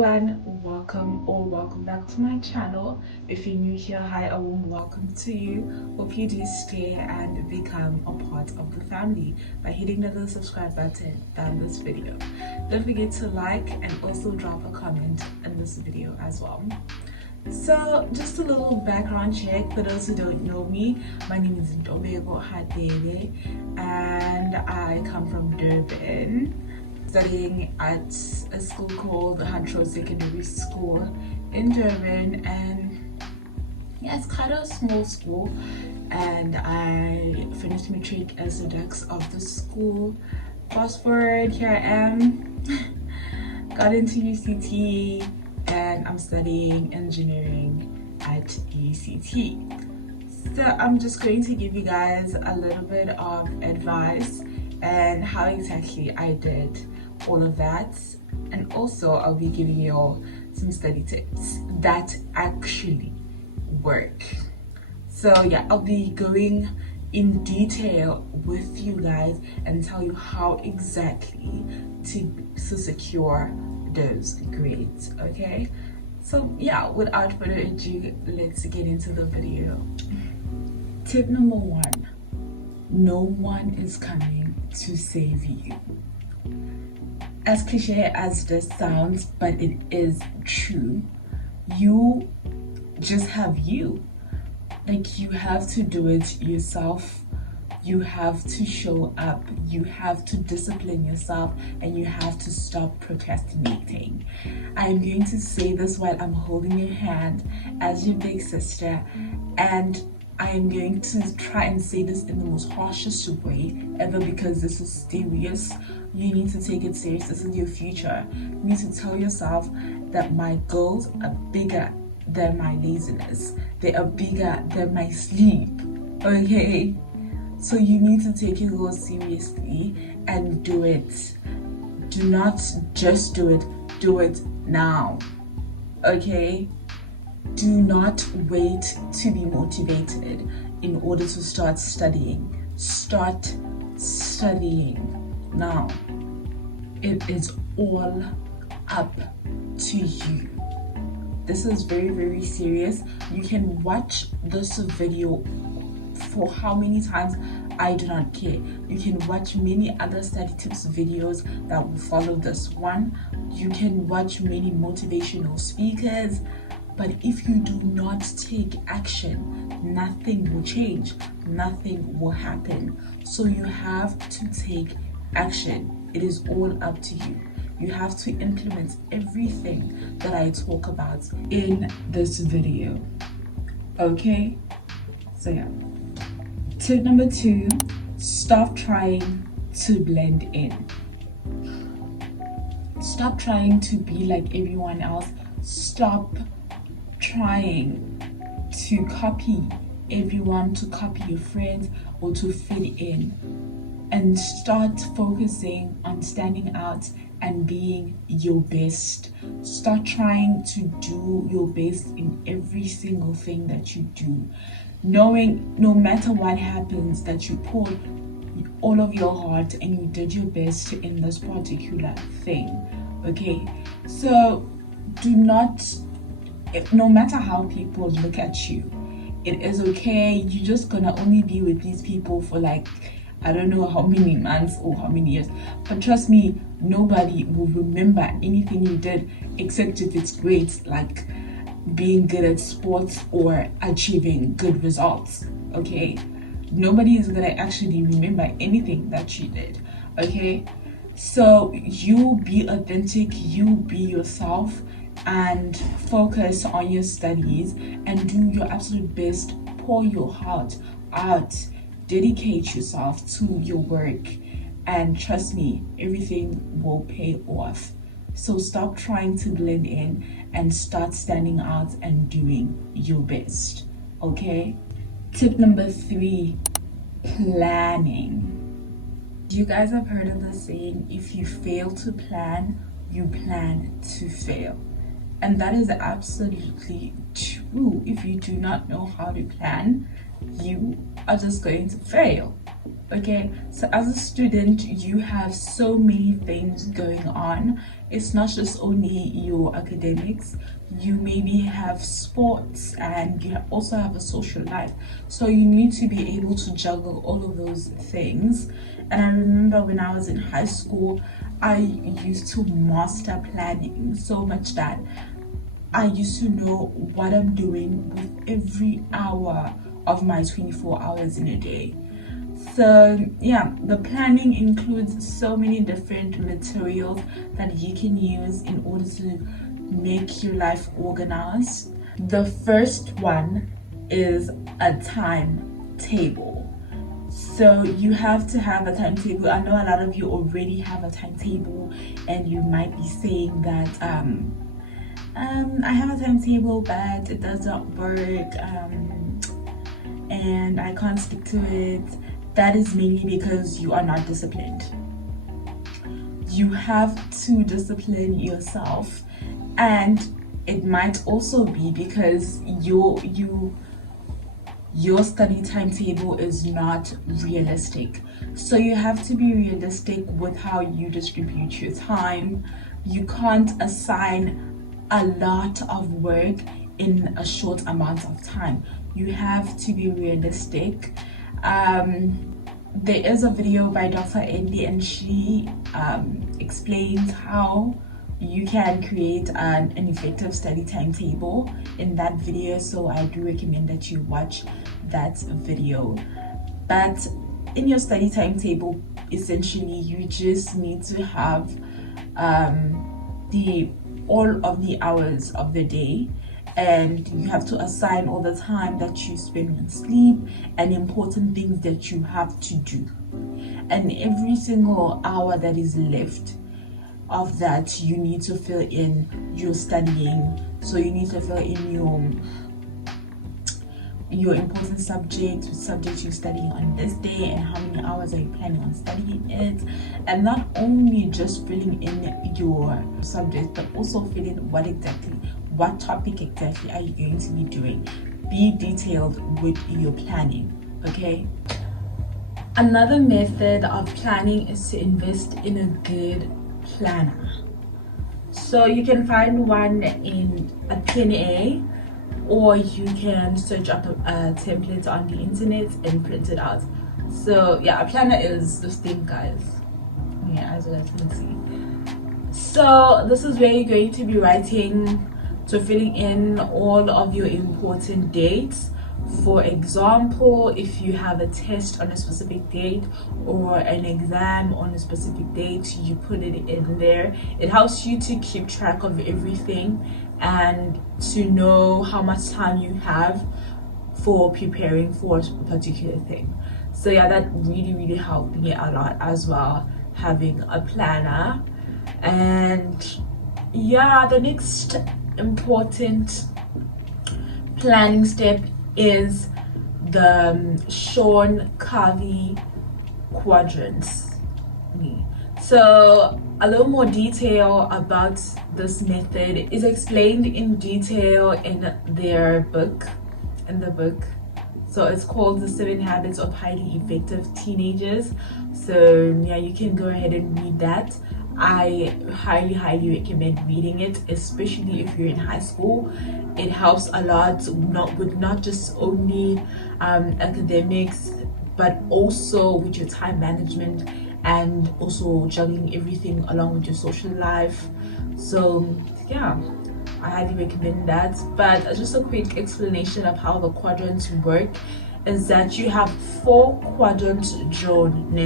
everyone, welcome back to my channel. If you're new here, hi, a warm welcome to you. Hope you do stay and become a part of the family by hitting the little subscribe button down this video. Don't forget to like and also drop a comment in this video as well. So just a little background check for those who don't know me. My name is Dobego Hadebe and I come from Durban, studying at a school called Hantro Secondary School in Durban, and yeah, it's kind of a small school. And I finished matric as a DUX of the school. Fast forward, here I am, got into UCT, and I'm studying engineering at UCT. So I'm just going to give you guys a little bit of advice and how exactly I did all of that, and also I'll be giving you all some study tips that actually work. So yeah, I'll be going in detail with you guys and tell you how exactly to secure those grades. Okay, so yeah, without further ado, let's get into the video. Tip number one: no one is coming to save you. As cliche as this sounds, but it is true. You just have you. Like, you have to do it yourself. You have to show up. You have to discipline yourself, and you have to stop procrastinating. I'm going to say this while I'm holding your hand as your big sister, and I am going to try and say this in the most harshest way ever, because this is serious. You need to take it serious. This is your future. You need to tell yourself that my goals are bigger than my laziness. They are bigger than my sleep. Okay? So you need to take your goals seriously and do it. Do not just do it now. Okay? Do not wait to be motivated in order to start studying. Start studying now. It is all up to you. This is very, very serious. You can watch this video for how many times, I do not care. You can watch many other study tips videos that will follow this one. You can watch many motivational speakers. But if you do not take action, nothing will change, nothing will happen. So you have to take action. It is all up to you. You have to implement everything that I talk about in this video. Okay? So yeah. Tip number two: stop trying to blend in. Stop trying to be like everyone else. Stop trying to copy everyone, to copy your friends, or to fit in, and start focusing on standing out and being your best. Start trying to do your best in every single thing that you do, knowing no matter what happens that you poured all of your heart and you did your best in this particular thing. Okay, so do not, no matter how people look at you, it is okay. You're just gonna only be with these people for like, I don't know how many months or how many years, but trust me, nobody will remember anything you did except if it's great, like being good at sports or achieving good results. Okay, nobody is gonna actually remember anything that you did. Okay, so you be authentic, you be yourself, and focus on your studies and do your absolute best. Pour your heart out, dedicate yourself to your work, and trust me, everything will pay off. So stop trying to blend in and start standing out and doing your best. Okay? Tip number three: planning. You guys have heard of the saying, if you fail to plan, you plan to fail. And that is absolutely true. If you do not know how to plan, you are just going to fail. Okay, so as a student, you have so many things going on. It's not just only your academics, you maybe have sports, and you also have a social life. So you need to be able to juggle all of those things. And I remember when I was in high school, I used to master planning so much that I used to know what I'm doing with every hour of my 24 hours in a day. So yeah, the planning includes so many different materials that you can use in order to make your life organized. The first one is a timetable. So you have to have a timetable. I know a lot of you already have a timetable, and you might be saying that I have a timetable but it does not work, and I can't stick to it. That is mainly because you are not disciplined. You have to discipline yourself, and it might also be because your study timetable is not realistic. So you have to be realistic with how you distribute your time. You can't assign a lot of work in a short amount of time. You have to be realistic. There is a video by Dr. Andy, and she explains how you can create an effective study timetable in that video. So I do recommend that you watch that video. But in your study timetable, essentially you just need to have all of the hours of the day, and you have to assign all the time that you spend on sleep and important things that you have to do. And every single hour that is left of that, you need to fill in your studying. So you need to fill in your important subject you're studying on this day, and how many hours are you planning on studying it. And not only just filling in your subject, but also fill in what topic exactly are you going to be doing. Be detailed with your planning, okay? Another method of planning is to invest in a good planner. So you can find one in a PNA, or you can search up a template on the internet and print it out. So yeah, a planner is this thing, guys. Yeah, as you guys can see. So this is where you're going to be filling in all of your important dates. For example, if you have a test on a specific date or an exam on a specific date, you put it in there. It helps you to keep track of everything and to know how much time you have for preparing for a particular thing. So yeah, that really helped me a lot as well, having a planner. And yeah, the next important planning step is the Sean Covey quadrants. So a little more detail about this method is explained in detail in their book, So it's called The 7 Habits of Highly Effective Teenagers. So yeah, you can go ahead and read that. I highly recommend reading it, especially if you're in high school. It helps a lot, not just only academics, but also with your time management, and also juggling everything along with your social life. So yeah, I highly recommend that. But just a quick explanation of how the quadrants work is that you have 4 quadrants drawn.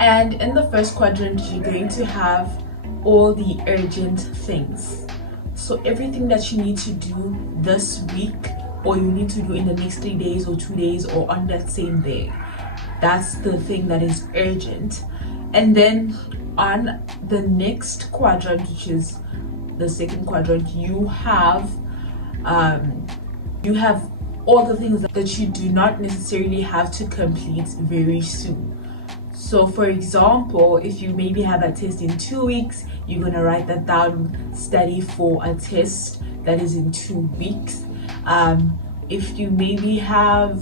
And in the first quadrant, you're going to have all the urgent things. So everything that you need to do this week, or you need to do in the next 3 days or 2 days or on that same day, that's the thing that is urgent. And then on the next quadrant, which is the second quadrant, you have all the things that you do not necessarily have to complete very soon. So for example, if you maybe have a test in 2 weeks, you're going to write that down, study for a test that is in 2 weeks. If you maybe have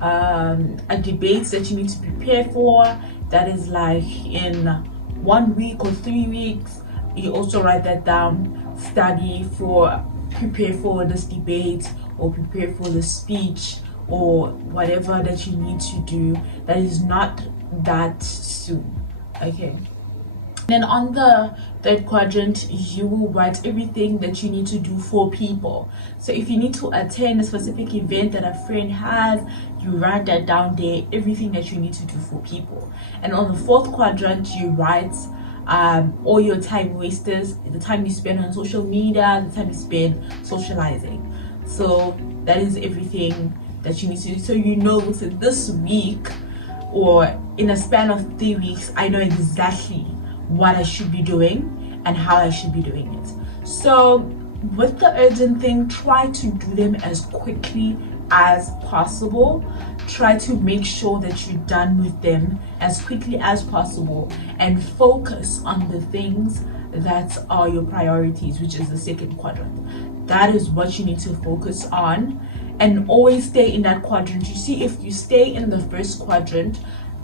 a debate that you need to prepare for that is like in 1 week or 3 weeks, you also write that down, prepare for this debate or prepare for the speech or whatever that you need to do that is not that soon. Okay. Then on the third quadrant, you will write everything that you need to do for people. So if you need to attend a specific event that a friend has, you write that down there, everything that you need to do for people. And on the fourth quadrant, you write all your time wasters, the time you spend on social media, the time you spend socializing. So that is everything that you need to do. So you know, so this week or in a span of 3 weeks, I know exactly what I should be doing and how I should be doing it. So with the urgent thing, try to do them as quickly as possible. Try to make sure that you're done with them as quickly as possible and focus on the things that are your priorities, which is the second quadrant. That is what you need to focus on, and always stay in that quadrant. You see, if you stay in the first quadrant,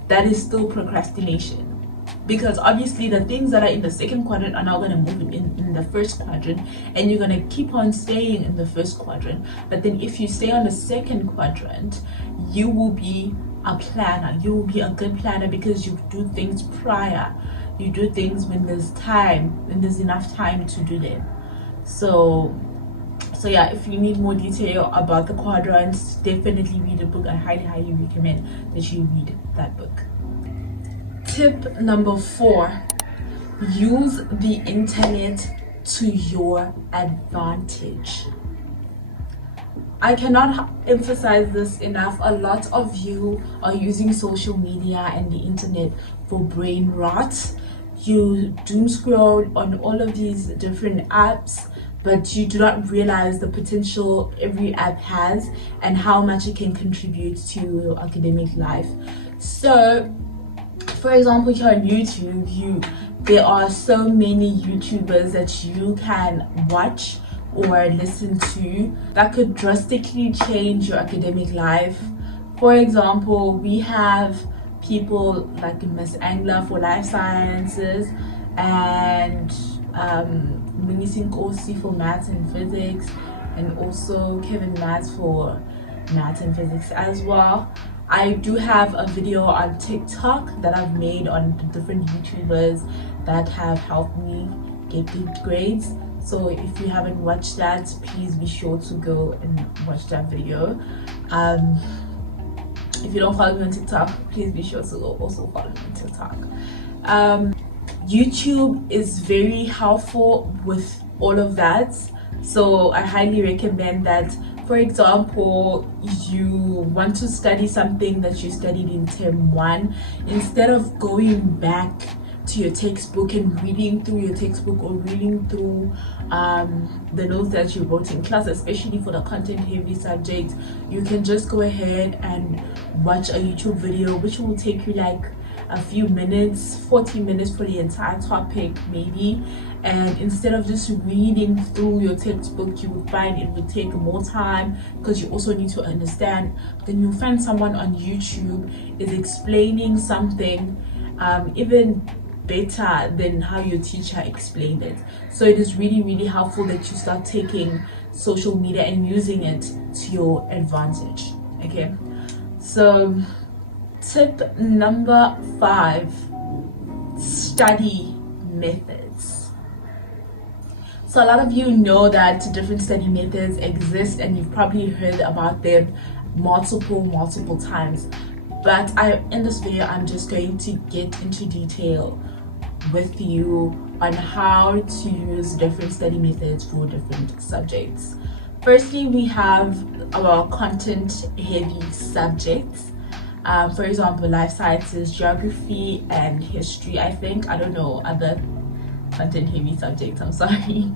that is still procrastination, because obviously the things that are in the second quadrant are now going to move in the first quadrant, and you're going to keep on staying in the first quadrant. But then if you stay on the second quadrant, you will be a planner. You will be a good planner because you do things prior. You do things when there's time, when there's enough time to do them. So yeah, if you need more detail about the quadrants, definitely read the book. I highly recommend that you read that book. Tip number 4, use the internet to your advantage. I cannot emphasize this enough. A lot of you are using social media and the internet for brain rot. You doom scroll on all of these different apps, but you do not realize the potential every app has and how much it can contribute to your academic life. So for example, here on YouTube, there are so many YouTubers that you can watch or listen to that could drastically change your academic life. For example, we have people like Miss Angler for life sciences and Minisin Kosi for maths and physics, and also Kevin Maths for maths and physics as well. I do have a video on TikTok that I've made on the different YouTubers that have helped me get good grades. So if you haven't watched that, please be sure to go and watch that video. If you don't follow me on TikTok, please be sure to also follow me on TikTok. YouTube is very helpful with all of that. So I highly recommend that. For example, you want to study something that you studied in term 1, instead of going back to your textbook and reading through your textbook or reading through the notes that you wrote in class, especially for the content heavy subjects, you can just go ahead and watch a YouTube video which will take you like a few minutes, 40 minutes for the entire topic maybe. And instead of just reading through your textbook, you would find it would take more time because you also need to understand. Then you'll find someone on YouTube is explaining something even better than how your teacher explained it. So it is really helpful that you start taking social media and using it to your advantage. Okay, so tip number 5, study methods. So a lot of you know that different study methods exist and you've probably heard about them multiple times, but in this video I'm just going to get into detail with you on how to use different study methods for different subjects. Firstly, we have our content heavy subjects. For example, life sciences, geography and history. I don't know other content heavy subjects, I'm sorry,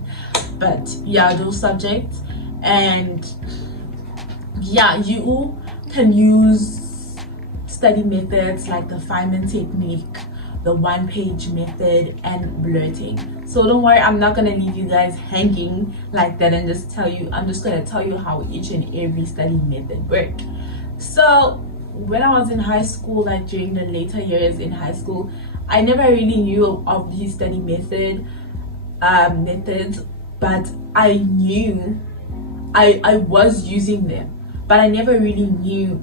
but yeah, those subjects. And yeah, you can use study methods like the Feynman technique, the one-page method, and blurting. So don't worry, I'm not gonna leave you guys hanging like that and just tell you. I'm just gonna tell you how each and every study method work. So when I was in high school, like during the later years in high school, I never really knew of these study methods, but I knew I was using them, but I never really knew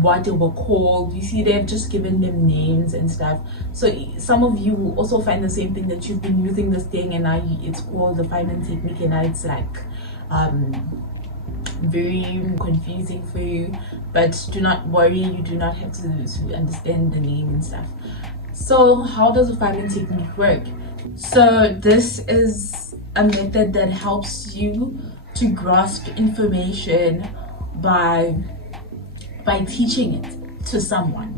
what they were called. You see, they've just given them names and stuff. So some of you will also find the same thing, that you've been using this thing and now it's called the Feynman technique, and now it's like very confusing for you. But do not worry, you do not have to understand the name and stuff. So how does the Feynman technique work? So this is a method that helps you to grasp information by teaching it to someone.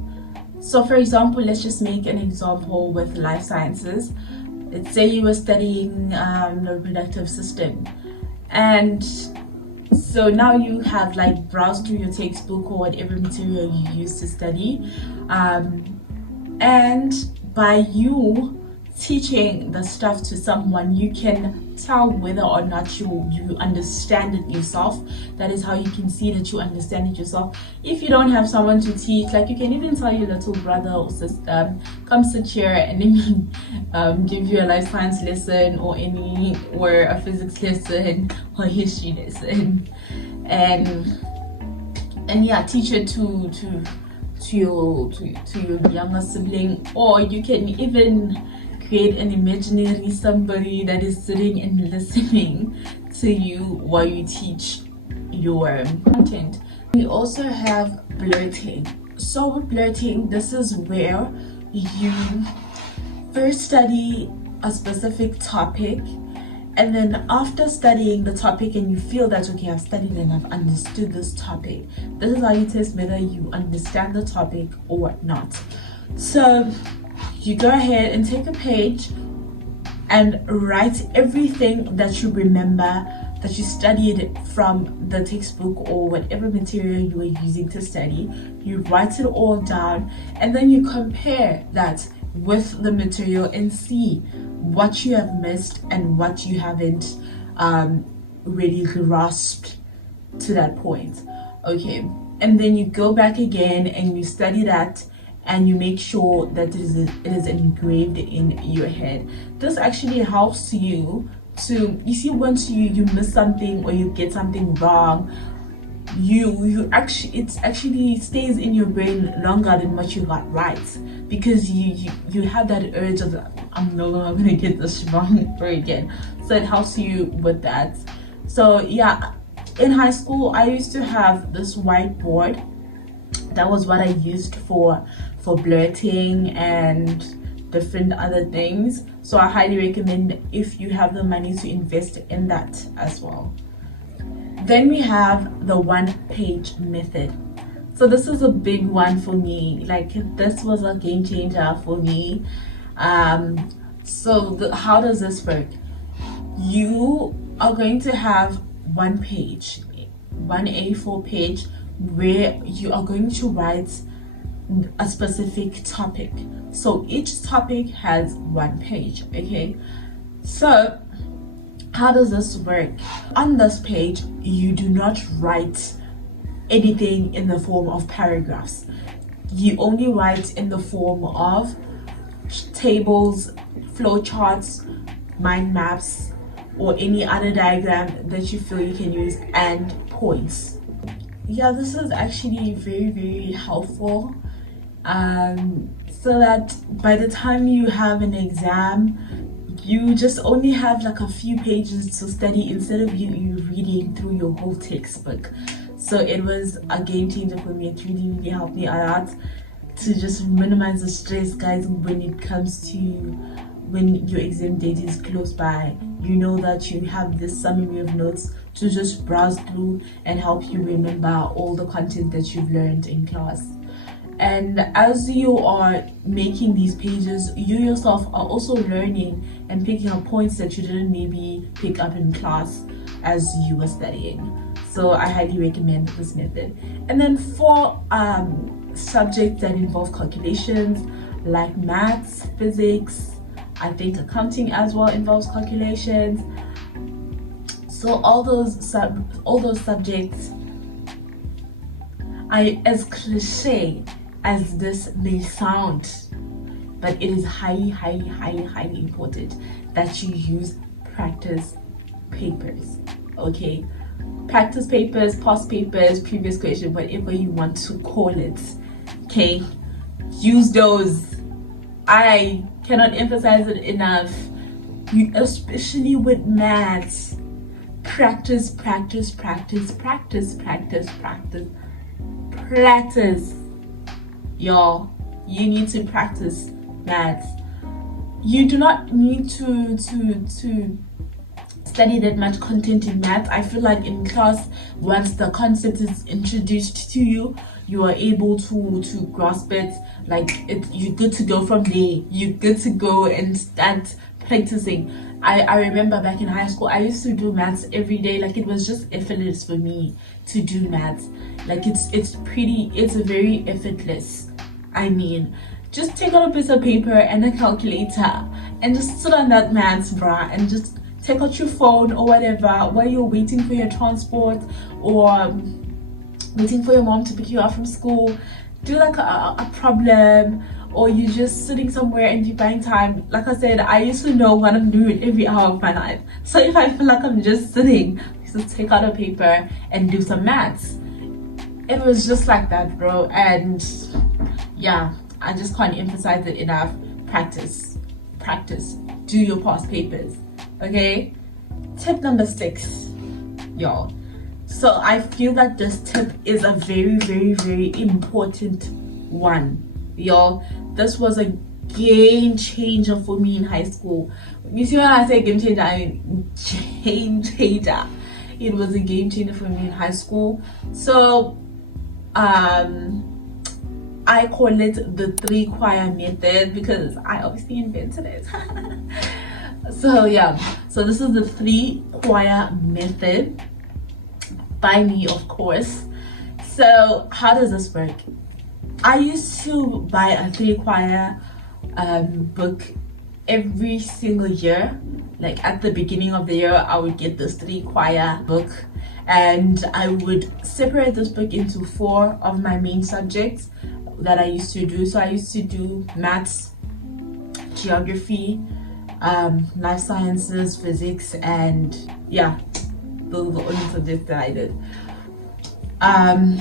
So for example, let's just make an example with life sciences. Let's say you were studying the reproductive system, and so now you have like browsed through your textbook or whatever material you use to study, and by you teaching the stuff to someone, you can tell whether or not you understand it yourself. That is how you can see that you understand it yourself. If you don't have someone to teach, like you can even tell your little brother or sister, come sit here and then give you a life science lesson or a physics lesson or a history lesson, and yeah, teach it to your younger sibling. Or you can even create an imaginary somebody that is sitting and listening to you while you teach your content. We also have blurting. So with blurting, this is where you first study a specific topic, and then after studying the topic and you feel that, okay, I've studied and I've understood this topic, this is how you test whether you understand the topic or not. So you go ahead and take a page and write everything that you remember that you studied from the textbook or whatever material you were using to study. You write it all down, and then you compare that with the material and see what you have missed and what you haven't really grasped to that point. Okay, and then you go back again and you study that, and you make sure that it is engraved in your head. This actually helps you to, you see, once you miss something or you get something wrong, it actually stays in your brain longer than what you got right, because you have that urge of, I'm no longer gonna get this wrong ever again. So it helps you with that. So yeah, in high school I used to have this whiteboard. That was what I used for blurting and different other things. So I highly recommend, if you have the money, to invest in that as well. Then we have the one-page method. So this is a big one for me. Like, this was a game changer for me. How does this work? You are going to have one page, one A4 page, where you are going to write a specific topic. So each topic has one page. Okay, so how does this work? On this page, you do not write anything in the form of paragraphs. You only write in the form of tables, flowcharts, mind maps, or any other diagram that you feel you can use, and points. Yeah, this is actually very, very helpful, so that by the time you have an exam, you just only have like a few pages to study instead of you reading through your whole textbook. So it was a game changer for me. It really, really helped me a lot to just minimize the stress, guys, when it comes to when your exam date is close by. You know that you have this summary of notes to just browse through and help you remember all the content that you've learned in class. And as you are making these pages, you yourself are also learning and picking up points that you didn't maybe pick up in class as you were studying. So I highly recommend this method. And then for subjects that involve calculations like maths, physics, I think accounting as well involves calculations. So all those subjects, as cliche as this may sound, but it is highly important that you use practice papers. Okay, practice papers, past papers, previous question, whatever you want to call it. Okay, use those. I cannot emphasize it enough. You, especially with maths, practice, y'all. You need to practice maths. You do not need to study that much content in maths. I feel like in class, once the concept is introduced to you, you are able to grasp it. Like you're good to go from there. You're good to go and start practicing. I remember back in high school, I used to do maths every day. Like it was just effortless for me to do maths. Like it's very effortless. I mean, just take out a piece of paper and a calculator and just sit on that maths, bruh, and just take out your phone or whatever while you're waiting for your transport or waiting for your mom to pick you up from school. Do like a problem, or you're just sitting somewhere and you're buying time. Like I said, I used to know what I'm doing every hour of my life. So if I feel like I'm just sitting, just take out a paper and do some maths. It was just like that, bro. And yeah, I just can't emphasize it enough. Practice. Do your past papers. Okay? Tip number 6, y'all. So I feel that this tip is a very important one, y'all. This was a game changer for me in high school. You see when I say game changer, I mean game changer. It was a game changer for me in high school. So I call it the 3 choir method because I obviously invented it. So yeah, so this is the 3 choir method by me, of course. So how does this work? I used to buy a 3 choir book every single year. Like at the beginning of the year, I would get this 3 choir book, and I would separate this book into 4 of my main subjects that I used to do. So I used to do maths, geography, life sciences, physics, and yeah, those were the only subjects that I did.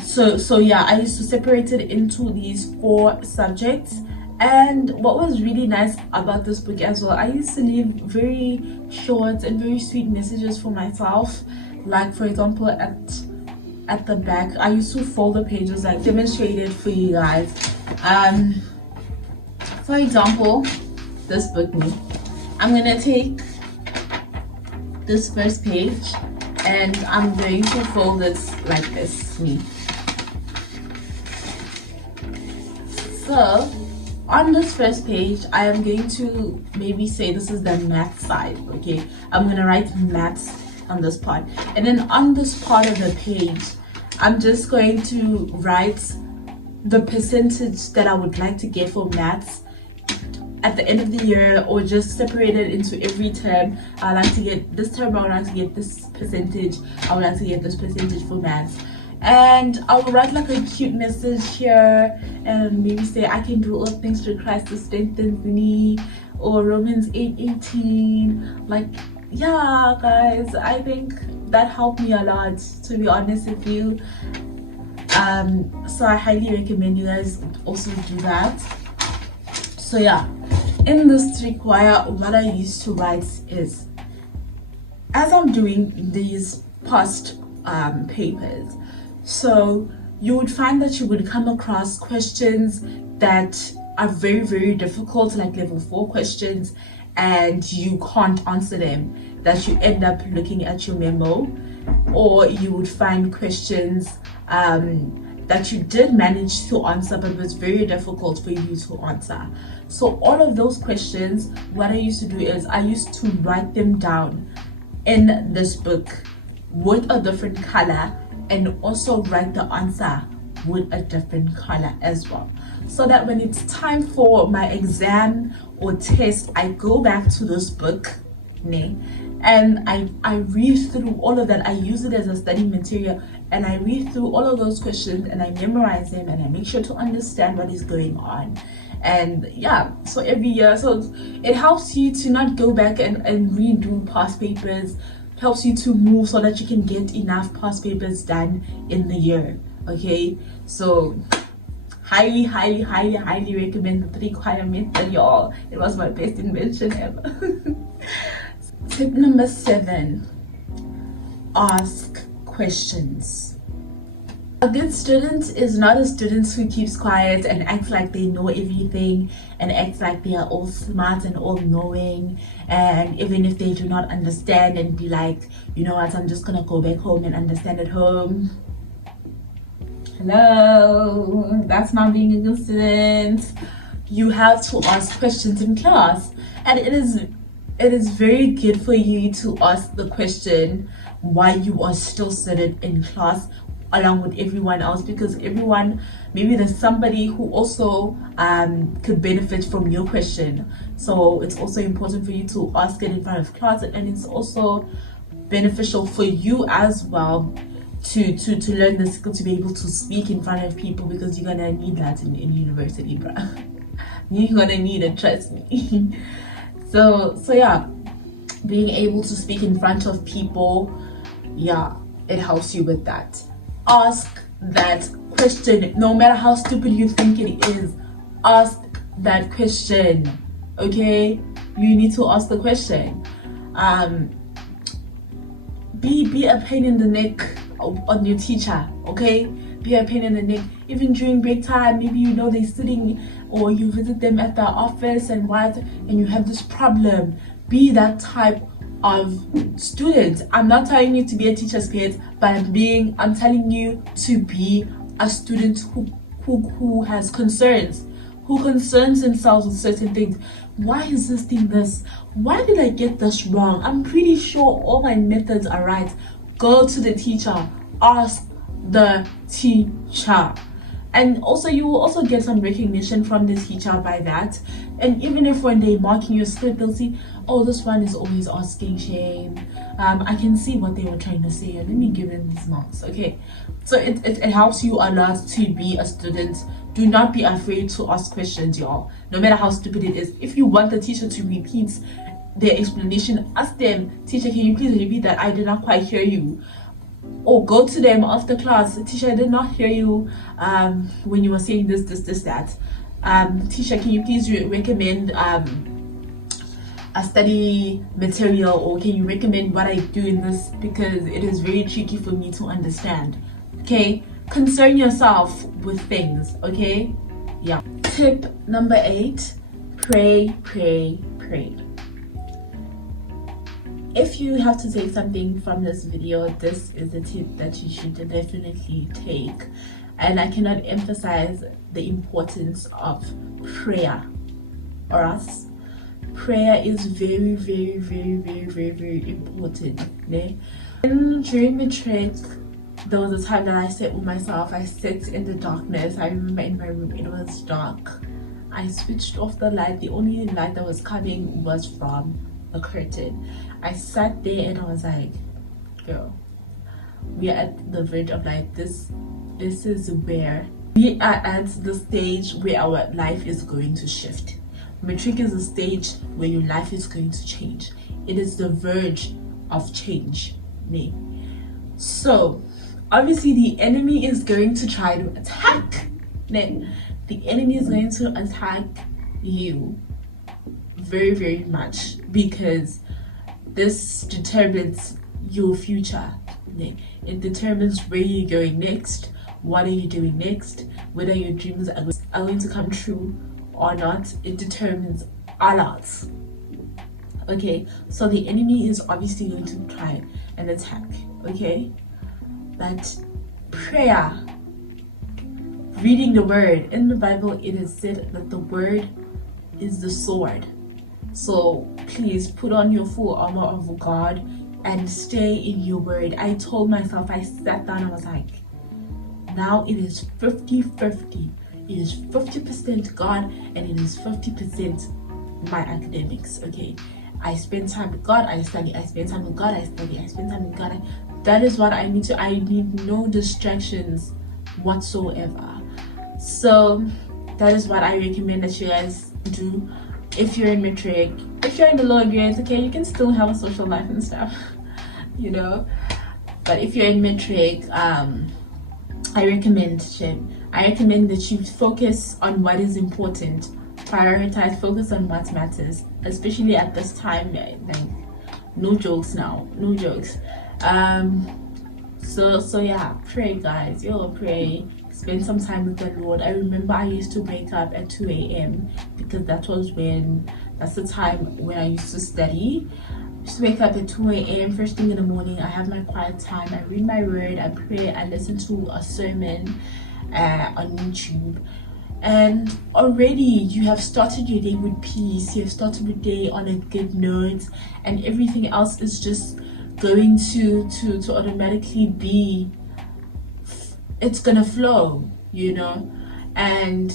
So yeah, I used to separate it into these 4 subjects. And what was really nice about this book as well, I used to leave very short and very sweet messages for myself. Like for example, at the back, I used to fold the pages, like demonstrated for you guys. For example, this book, I'm gonna take this first page and I'm going to fold it like this, So on this first page, I am going to maybe say this is the math side. Okay, I'm gonna write maths on this part, and then on this part of the page, I'm just going to write the percentage that I would like to get for maths at the end of the year, or just separate it into every term. I like to get this term, I would like to get this percentage, I would like to get this percentage for maths. And I will write like a cute message here and maybe say I can do all things through Christ who strengthens me, or Romans 8:18. Like, yeah guys, I think that helped me a lot, to be honest with you. So I highly recommend you guys also do that. So yeah, in this 3 choir, what I used to write is, as I'm doing these past papers, so you would find that you would come across questions that are very difficult, like level 4 questions, and you can't answer them, that you end up looking at your memo. Or you would find questions that you did manage to answer but was very difficult for you to answer. So all of those questions, what I used to do is I used to write them down in this book with a different color, and also write the answer with a different color as well, so that when it's time for my exam or test, I go back to this book, and I read through all of that. I use it as a study material, and I read through all of those questions, and I memorize them, and I make sure to understand what is going on. And yeah, so every year, so it helps you to not go back and redo past papers. It helps you to move so that you can get enough past papers done in the year. Okay, so highly recommend the 3-choir method, y'all. It was my best invention ever. Tip number 7, ask questions. A good student is not a student who keeps quiet and acts like they know everything and acts like they are all smart and all knowing, and even if they do not understand, and be like, you know what, I'm just gonna go back home and understand at home. Hello, that's not being a good student. You have to ask questions in class, and it is very good for you to ask the question why you are still seated in class along with everyone else, because everyone, maybe there's somebody who also could benefit from your question. So it's also important for you to ask it in front of class, and it's also beneficial for you as well to learn the skill to be able to speak in front of people, because you're gonna need that in university, bruh. You're gonna need it, trust me. So yeah, being able to speak in front of people, yeah, it helps you with that. Ask that question, no matter how stupid you think it is. Ask that question, okay? You need to ask the question. Be a pain in the neck on your teacher, okay? Be a pain in the neck. Even during break time, maybe you know they're sitting, or you visit them at the office and you have this problem. Be that type of student. I'm not telling you to be a teacher's pet, but I'm telling you to be a student who has concerns, who concerns themselves with certain things. Why is this thing this? Why did I get this wrong? I'm pretty sure all my methods are right. Go to the teacher, ask the teacher. And also, you will also get some recognition from the teacher by that. And even if when they're marking your script, they'll see, oh, this one is always asking shame. I can see what they were trying to say, and let me give them these marks, okay? So it helps you a lot to be a student. Do not be afraid to ask questions, y'all. No matter how stupid it is. If you want the teacher to repeat their explanation, ask them, teacher, can you please repeat that? I did not quite hear you. Or go to them after class, teacher, I did not hear you when you were saying this, that. Teacher, can you please recommend a study material, or can you recommend what I do in this, because it is very tricky for me to understand. Okay, concern yourself with things, okay? Yeah. Tip number 8, pray. If you have to take something from this video, this is the tip that you should definitely take. And I cannot emphasize the importance of prayer for us. Prayer is very important. And during matric, there was a time that I sat with myself. I sat in the darkness. I remember in my room, it was dark. I switched off the light. The only light that was coming was from the curtain. I sat there and I was like, girl, we are at the verge of like this is where we are at the stage where our life is going to shift. Matric is a stage where your life is going to change. It is the verge of change. So obviously the enemy is going to try to attack. The enemy is going to attack you very much, because this determines your future. It determines where you're going next, what are you doing next, whether your dreams are going to come true or not. It determines a lot. Okay, so the enemy is obviously going to try and attack, okay? But prayer, reading the word. In the Bible, it is said that the word is the sword. So please put on your full armor of God and stay in your word. I told myself, I sat down, I was like, now it is 50-50. It is 50% God and it is 50% my academics. Okay, I spend time with God, I study. I spend time with God, I study. I spend time with God. That is what I need to. I need no distractions whatsoever. So that is what I recommend that you guys do. If you're in matric, if you're in the lower grades, okay, you can still have a social life and stuff, you know. But if you're in matric, I recommend that you focus on what is important, prioritize, focus on what matters, especially at this time. Like, no jokes now, no jokes. So yeah, pray, guys. Pray, spend some time with the Lord. I remember I used to wake up at 2 a.m. because that's the time when I used to study. Just wake up at 2 a.m. first thing in the morning. I have my quiet time. I read my word. I pray. I listen to a sermon on YouTube. And already you have started your day with peace. You have started your day on a good note, and everything else is just going to automatically be. It's gonna flow, you know. And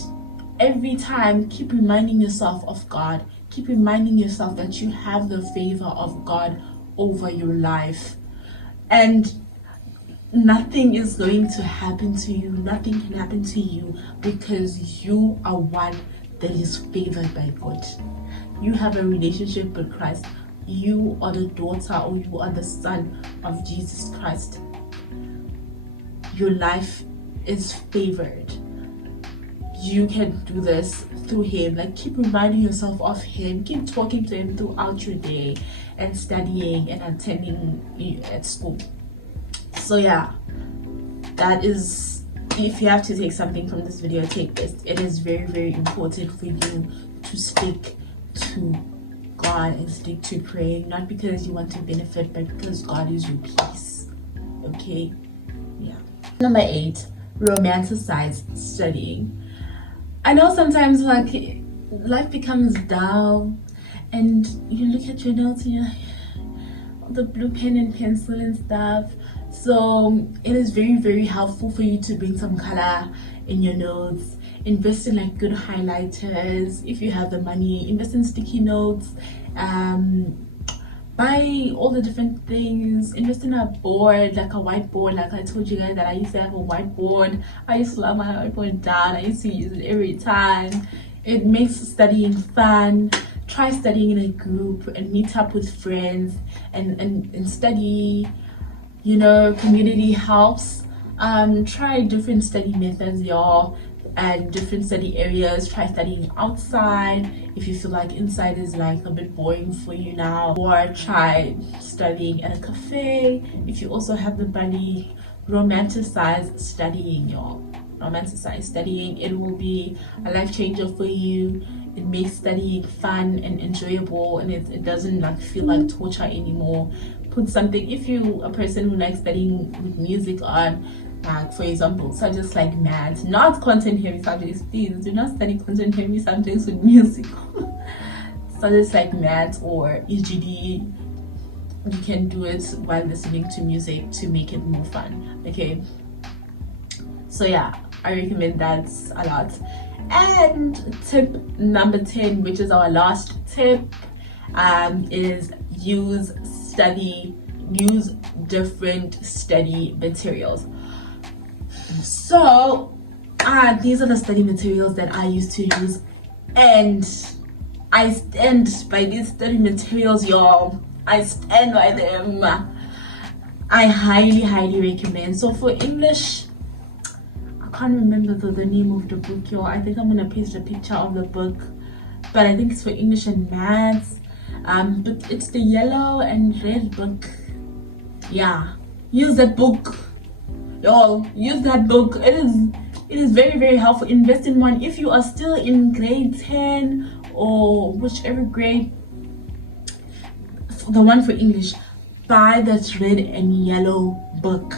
every time, keep reminding yourself of God. Keep reminding yourself that you have the favor of God over your life. And nothing is going to happen to you. Nothing can happen to you because you are one that is favored by God. You have a relationship with Christ. You are the daughter or you are the son of Jesus Christ. Your life is favored. You can do this through him. Like, keep reminding yourself of him. Keep talking to him throughout your day and studying and attending at school. So yeah, that is, if you have to take something from this video, take this. It is very, very important for you to stick to God and stick to praying, not because you want to benefit, but because God is your peace. Okay? Yeah. Number 8, romanticize studying. I know sometimes, like, life becomes dull and you look at your notes and you're like, the blue pen and pencil and stuff. So it is very, very helpful for you to bring some color in your notes. Invest in like good highlighters if you have the money. Invest in sticky notes. Buy all the different things. Invest in a board, like a whiteboard. Like I told you guys that I used to have a whiteboard. I used to love my whiteboard down. I used to use it every time. It makes studying fun. Try studying in a group and meet up with friends and study. You know, community helps. Try different study methods, y'all, and different study areas. Try studying outside if you feel like inside is like a bit boring for you now, or try studying at a cafe if you also have the money. Romanticize studying, y'all. Romanticize studying. It will be a life changer for you. It makes studying fun and enjoyable, and it doesn't like feel like torture anymore. Put something, if you a person who likes studying with music on, like for example subjects like math, not content heavy subjects, please do not study content heavy subjects with music. Subjects like math or EGD, you can do it while listening to music to make it more fun. Okay, so yeah, I recommend that a lot. And tip number 10, which is our last tip, is use different study materials. So these are the study materials that I used to use, and I stand by these study materials, y'all. I stand by them. I highly recommend. So for English, I can't remember the name of the book, y'all. I think I'm gonna paste a picture of the book, but I think it's for English and maths. But it's the yellow and red book. Yeah, use that book, y'all. Use that book. It is very, very helpful. Invest in one. If you are still in grade 10 or whichever grade, the one for English, buy that red and yellow book.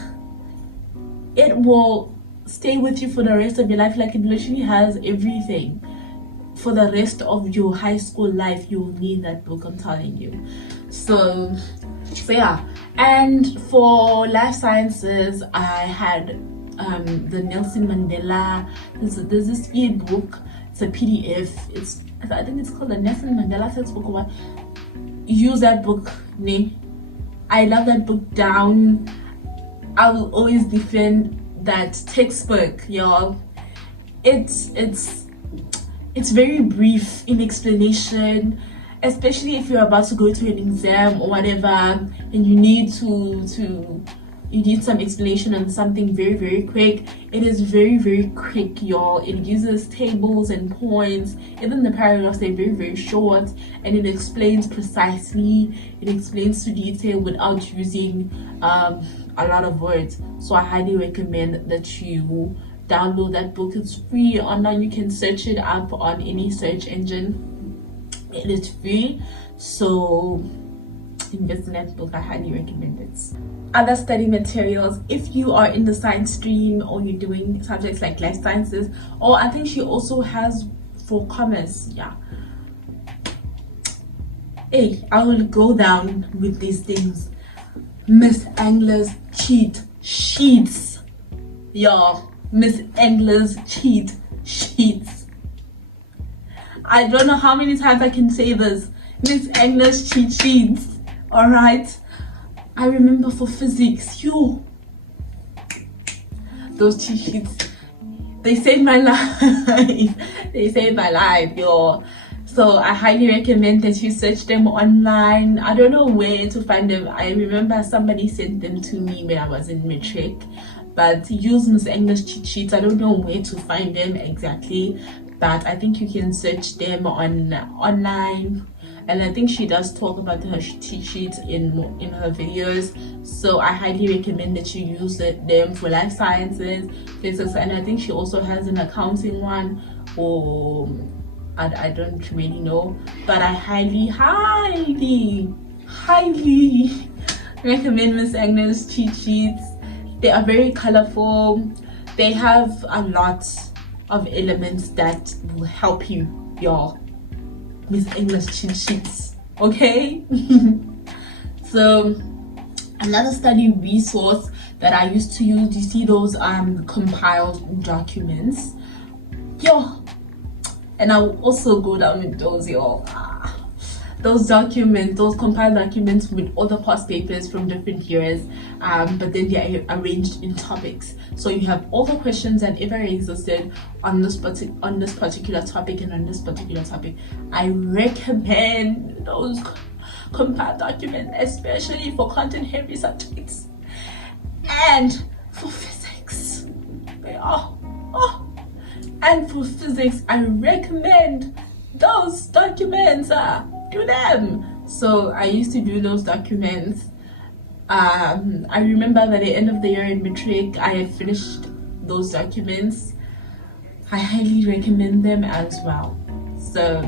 It will stay with you for the rest of your life. Like, it literally has everything. For the rest of your high school life, you will need that book, I'm telling you. So yeah, And for life sciences, I had the Nelson Mandela. There's this e-book. It's a PDF. I think it's called the Nelson Mandela textbook or what. Use that book, ne? I love that book down. I will always defend that textbook, y'all. It's very brief in explanation, especially if you're about to go to an exam or whatever, and you need you need some explanation on something very, very quick. It is very, very quick, y'all. It uses tables and points. Even the paragraphs, they're very, very short, and it explains precisely. It explains to detail without using a lot of words. So I highly recommend that you download that book. It's free online. You can search it up on any search engine. It is free. So invest in that book. I highly recommend it. Other study materials, if you are in the science stream or you're doing subjects like life sciences, or I think she also has for commerce. Yeah, hey, I will go down with these things. Miss Angler's cheat sheets, y'all. Miss Angler's cheat sheets. I don't know how many times I can say this. Miss Angler's cheat sheets. All right. I remember for physics, those cheat sheets, they saved my life. They saved my life, y'all. So I highly recommend that you search them online. I don't know where to find them. I remember somebody sent them to me when I was in matric, but use Miss English cheat sheets. I don't know where to find them exactly, but I think you can search them online. And I think she does talk about her cheat sheets in her videos. So I highly recommend that you use them for life sciences, physics, and I think she also has an accounting one, or I don't really know. But I highly recommend Miss Agnes cheat sheets. They are very colorful. They have a lot of elements that will help you, y'all. Miss English cheat sheets, okay? So another study resource that I used to use, you see those compiled documents, and I will also go down with those, y'all. Those documents, those compiled documents with other past papers from different years, but then they are arranged in topics. So you have all the questions that ever existed on this particular topic and on this particular topic. I recommend those compiled documents, especially for content-heavy subjects and for physics. And for physics, I recommend those documents. Do them. So I used to do those documents. I remember by the end of the year in matric, I had finished those documents. I highly recommend them as well. So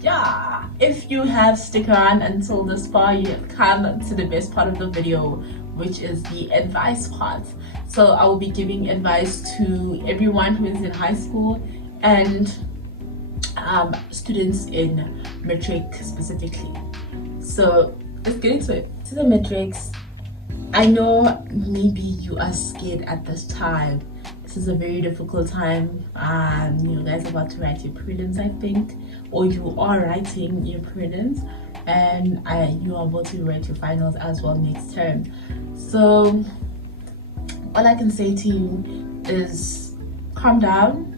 yeah, if you have stuck around until this far, you have come to the best part of the video, which is the advice part. So I will be giving advice to everyone who is in high school and students in matric specifically. So let's get into it. To the matrics, I know maybe you are scared at this time. This is a very difficult time. You guys are about to write your prelims, I think, or you are writing your prelims, and you are about to write your finals as well next term. So all I can say to you is calm down.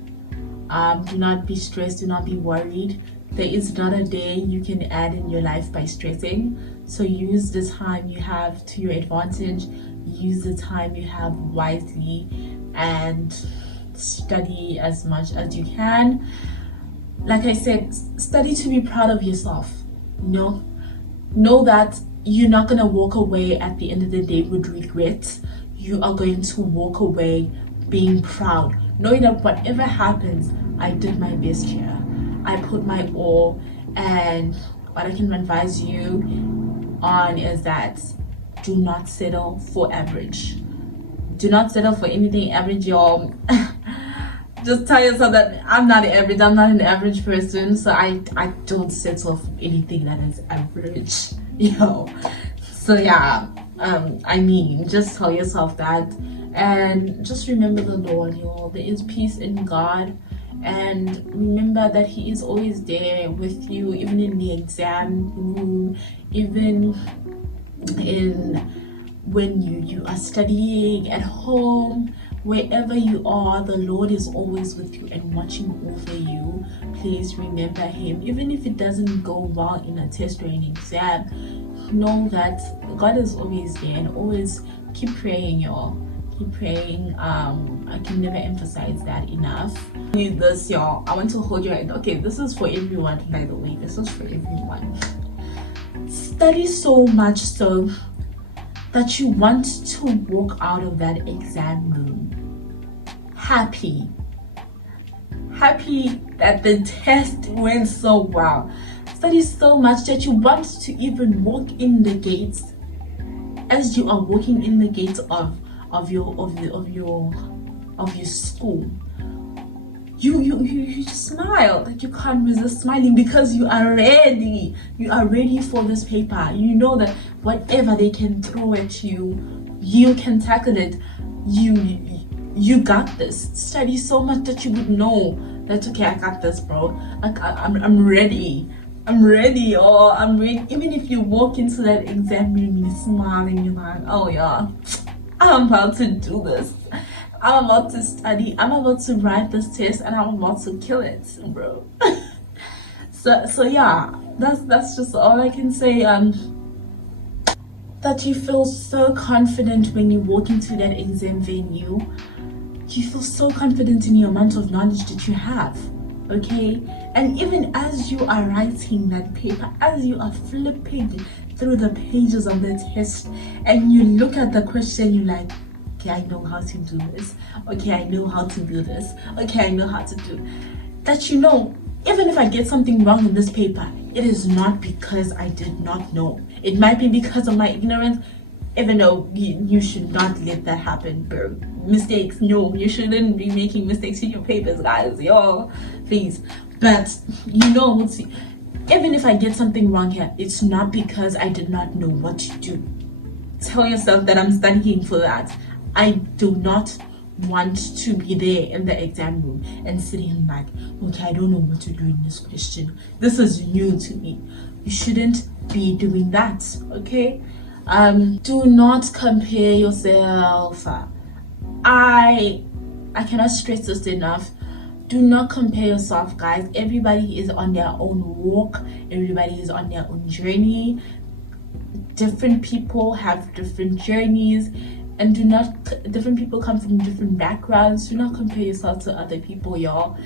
Do not be stressed, do not be worried. There is not a day you can add in your life by stressing. So use the time you have to your advantage. Use the time you have wisely and study as much as you can. Like I said, study to be proud of yourself. Know that you're not going to walk away at the end of the day with regret. You are going to walk away being proud, knowing that whatever happens, I did my best here. I put my all, and what I can advise you on is that do not settle for average. Do not settle for anything average, y'all. Just tell yourself that I'm not average. I'm not an average person, so I don't settle for anything that is average, So yeah, I mean, just tell yourself that, and just remember the Lord, y'all. There is peace in God, and remember that He is always there with you, even in the exam room, even in when you are studying at home. Wherever you are, the Lord is always with you and watching over you. Please remember Him. Even if it doesn't go well in a test or an exam, know that God is always there, and always keep praying, y'all. Keep praying. I can never emphasize that enough. Need this, y'all. I want to hold your hand. Okay, this is for everyone, by the way. This is for everyone. Study so much so that you want to walk out of that exam room happy that the test went so well. Study so much that you want to even walk in the gates. As you are walking in the gates of your school, you just smile, that you can't resist smiling, because you are ready for this paper. You know that whatever they can throw at you, you can tackle it. You got this. Study so much that you would know that, okay, I got this, bro. I'm ready. I'm ready. Even if you walk into that exam room, you smile and you're like, oh yeah, I'm about to do this. I'm about to study. I'm about to write this test, and I'm about to kill it, bro. So yeah, that's just all I can say. That you feel so confident when you walk into that exam venue. You feel so confident in the amount of knowledge that you have, okay? And even as you are writing that paper, as you are flipping through the pages of the test, and you look at the question, you're like, okay, I know how to do this. Okay, I know how to do this. Okay, I know how to do that. You know, even if I get something wrong in this paper, it is not because I did not know. It might be because of my ignorance, even though you should not let that happen, bro. Mistakes, no, you shouldn't be making mistakes in your papers, guys. Yo, please. But you know, even if I get something wrong here, it's not because I did not know what to do. Tell yourself that I'm studying for that. I do not want to be there in the exam room and sitting like, okay, I don't know what to do in this question. This is new to me. You shouldn't be doing that, okay? Do not compare yourself. I cannot stress this enough. Do not compare yourself, guys. Everybody is on their own walk. Everybody is on their own journey. Different people have different journeys, and different people come from different backgrounds. Do not compare yourself to other people, y'all.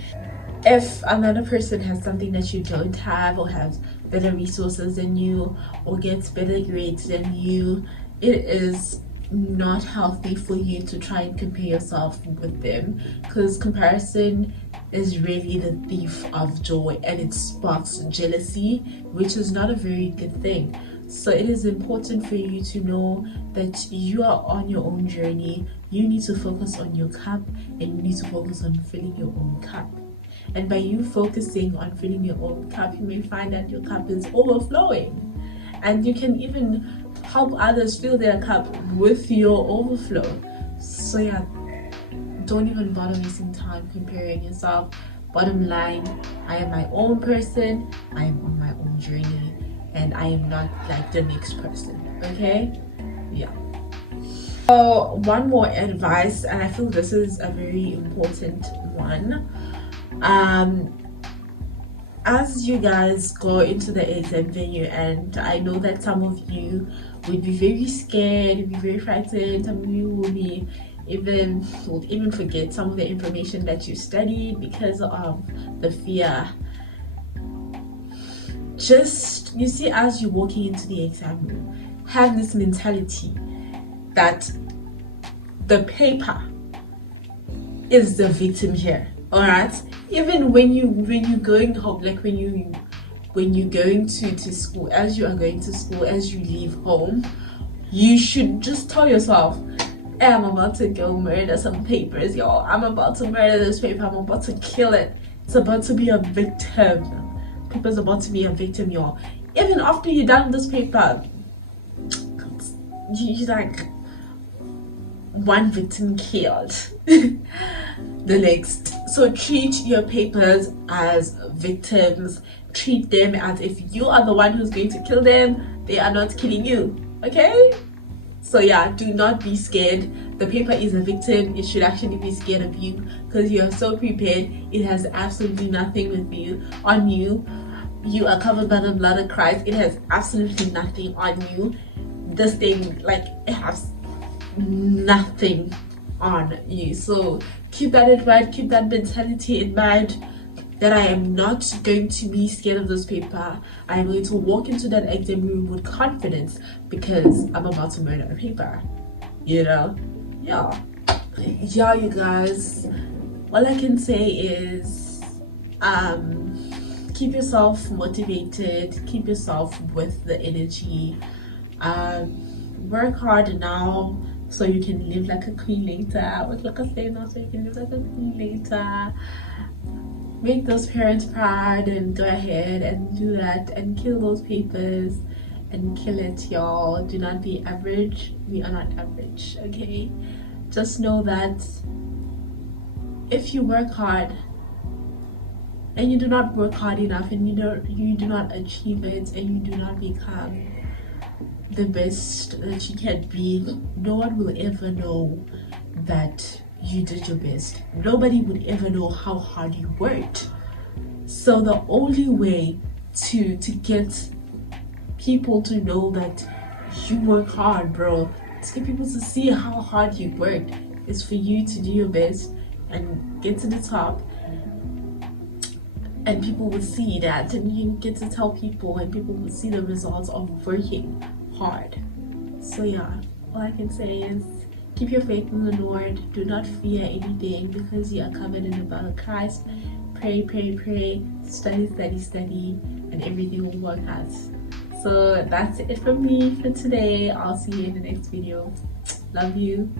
If another person has something that you don't have, or has better resources than you, or gets better grades than you, it is not healthy for you to try and compare yourself with them, because comparison is really the thief of joy, and it sparks jealousy, which is not a very good thing. So it is important for you to know that you are on your own journey. You need to focus on your cup, and you need to focus on filling your own cup. And by you focusing on filling your own cup, you may find that your cup is overflowing, and you can even help others fill their cup with your overflow. So yeah, don't even bother wasting time comparing yourself. Bottom line, I am my own person. I am on my own journey, and I am not like the next person, okay? Yeah. So one more advice, and I feel this is a very important one. As you guys go into the exam venue, and I know that some of you would be very scared, would be very frightened, some of you will even forget some of the information that you studied because of the fear. Just, you see, as you're walking into the exam room, have this mentality that the paper is the victim here. All right, even when you're going home, like when you're going to school, as you are going to school, as you leave home, you should just tell yourself, hey, I'm about to go murder some papers, y'all. I'm about to murder this paper. I'm about to kill it. It's about to be a victim. Paper's about to be a victim, y'all. Even after you're done with this paper, you like one victim killed the next. So treat your papers as victims. Treat them as if you are the one who's going to kill them. They are not killing you. Okay? So yeah, do not be scared. The paper is a victim. It should actually be scared of you because you are so prepared. It has absolutely nothing with you on you. You are covered by the blood of Christ. It has absolutely nothing on you. This thing, like, it has nothing on you. So keep that in mind. Keep that mentality in mind, that I am not going to be scared of this paper. I am going to walk into that exam room with confidence because I'm about to murder a paper. You know? Yeah, you guys, all I can say is keep yourself motivated, keep yourself with the energy, work hard now so you can live like a queen later. Work like a slave now so you can live like a queen later. Make those parents proud and go ahead and do that and kill those papers and kill it, y'all. Do not be average. We are not average, okay? Just know that if you work hard and you do not work hard enough and you do not achieve it and you do not become the best that you can be, no one will ever know that you did your best. Nobody would ever know how hard you worked. So the only way to get people to know that you work hard, bro, to get people to see how hard you worked, is for you to do your best and get to the top, and people will see that, and you get to tell people and people will see the results of working hard. So yeah, all I can say is keep your faith in the Lord. Do not fear anything because you are covered in the blood of Christ. Pray, pray, pray, study, study, study, and everything will work out. So that's it from me for today. I'll see you in the next video. Love you.